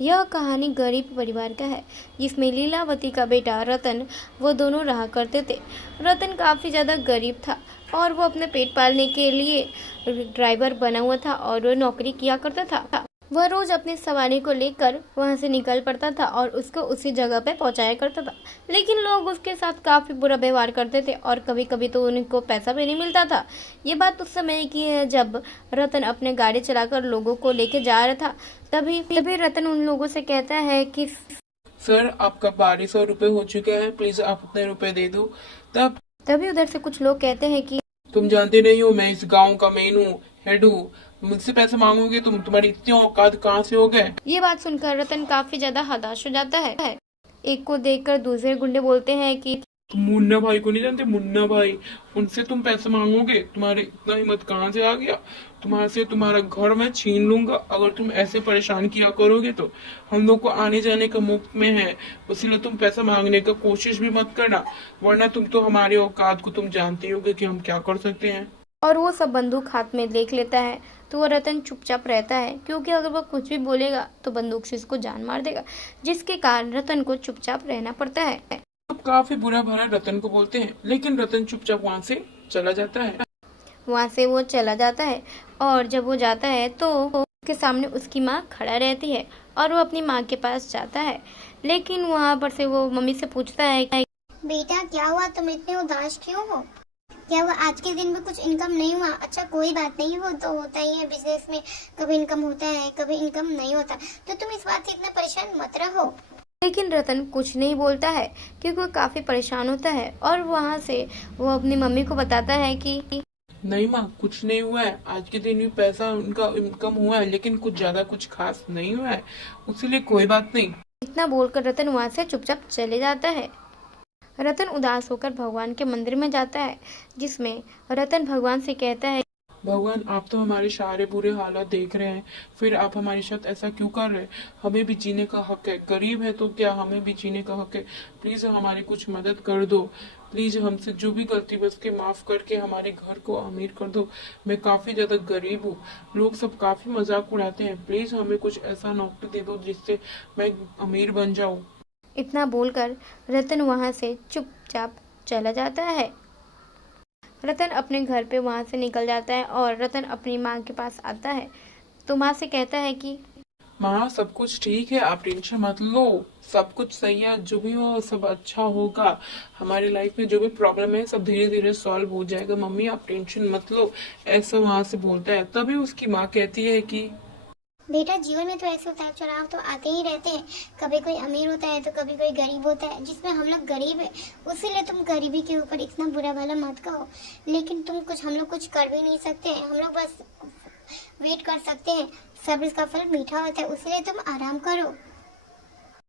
यह कहानी गरीब परिवार का है जिसमें लीलावती का बेटा रतन वो दोनों रहा करते थे। रतन काफ़ी ज़्यादा गरीब था और वो अपने पेट पालने के लिए ड्राइवर बना हुआ था और वो नौकरी किया करता था। वह रोज अपनी सवारी को लेकर वहां से निकल पड़ता था और उसको उसी जगह पे पहुंचाया करता था। लेकिन लोग उसके साथ काफी बुरा व्यवहार करते थे और कभी कभी तो उनको पैसा भी नहीं मिलता था। ये बात उस समय की है जब रतन अपने गाड़ी चलाकर लोगों को लेके जा रहा था। तभी रतन उन लोगों से कहता है कि सर आपका 1200 रुपये हो चुके हैं, प्लीज आप उतने रुपए दे दो। तभी उधर से कुछ लोग कहते हैं कि तुम जानते नहीं हो मैं इस गांव का मेन हूँ, हेड हूँ, मुझसे पैसे मांगोगे तुम्हारी इतनी औकात कहाँ से हो गए। ये बात सुनकर रतन काफी ज्यादा हताश हो जाता है। एक को देखकर दूसरे गुंडे बोलते हैं कि तुम मुन्ना भाई को नहीं जानते? मुन्ना भाई, उनसे तुम पैसे मांगोगे? तुम्हारे इतना हिम्मत कहाँ से आ गया? तुम्हारे से तुम्हारा घर मैं छीन लूंगा अगर तुम ऐसे परेशान किया करोगे तो। हम लोग को आने जाने का मुफ्त में है, इसीलिए तुम पैसा मांगने का कोशिश भी मत करना, वरना तुम तो हमारे औकात को तुम जानते होगे कि हम क्या कर सकते हैं। और वो सब बंदूक हाथ में देख लेता है तो वो रतन चुपचाप रहता है, क्योंकि अगर वो कुछ भी बोलेगा तो बंदूक से उसको जान मार देगा, जिसके कारण रतन को चुपचाप रहना पड़ता है। अब काफी बुरा भला रतन को बोलते हैं, लेकिन रतन चुपचाप वहाँ से चला जाता है। वहाँ से वो चला जाता है और जब वो जाता है तो उसके सामने उसकी माँ खड़ा रहती है और वो अपनी माँ के पास जाता है। लेकिन वहाँ पर से वो मम्मी से पूछता है कि बेटा क्या हुआ, तुम इतने उदास क्यों हो? क्या हुआ, आज के दिन में कुछ इनकम नहीं हुआ? अच्छा कोई बात नहीं, वो तो होता ही है बिजनेस में, कभी इनकम होता है कभी इनकम नहीं होता, तो तुम इस बात से इतना परेशान मत रहो। लेकिन रतन कुछ नहीं बोलता है क्योंकि वो काफी परेशान होता है और वहाँ से वो अपनी मम्मी को बताता है कि नहीं माँ, कुछ नहीं हुआ है, आज के दिन भी पैसा उनका इनकम हुआ है, लेकिन कुछ ज्यादा कुछ खास नहीं हुआ है, उसीलिए कोई बात नहीं। इतना बोलकर रतन वहाँ से चुपचाप चले जाता है। रतन उदास होकर भगवान के मंदिर में जाता है, जिसमें रतन भगवान से कहता है, भगवान आप तो हमारे सारे बुरे हालात देख रहे हैं, फिर आप हमारे साथ ऐसा क्यों कर रहे हैं? हमें भी जीने का हक है, गरीब है तो क्या, हमें भी जीने का हक है, प्लीज हमारी कुछ मदद कर दो, प्लीज हमसे जो भी गलती बस के माफ करके हमारे घर को अमीर कर दो। मैं काफी ज्यादा गरीब हूँ, लोग सब काफी मजाक उड़ाते हैं, प्लीज हमें कुछ ऐसा नौकरी दे दो जिससे मैं अमीर बन जाऊँ। इतना बोलकर रतन वहाँ से चुपचाप चला जाता है। रतन अपने घर पे वहाँ से निकल जाता है और रतन अपनी माँ के पास आता है तो माँ से कहता है कि माँ सब कुछ ठीक है, आप टेंशन मत लो, सब कुछ सही है, जो भी हो सब अच्छा होगा, हमारी लाइफ में जो भी प्रॉब्लम है सब धीरे धीरे सॉल्व हो जाएगा, मम्मी आप टेंशन मत लो, ऐसा वहाँ से बोलता है। तभी उसकी माँ कहती है कि बेटा जीवन में तो ऐसे उतार चढ़ाव तो आते ही रहते हैं, कभी कोई अमीर होता है तो कभी कोई गरीब होता है, जिसमें हम लोग गरीब है, उसीलिए तुम गरीबी के ऊपर इतना बुरा भला मत कहो। लेकिन हम लोग कुछ कर भी नहीं सकते हैं, हम लोग बस वेट कर सकते हैं, सब्र का फल मीठा होता है, उसीलिए तुम आराम करो।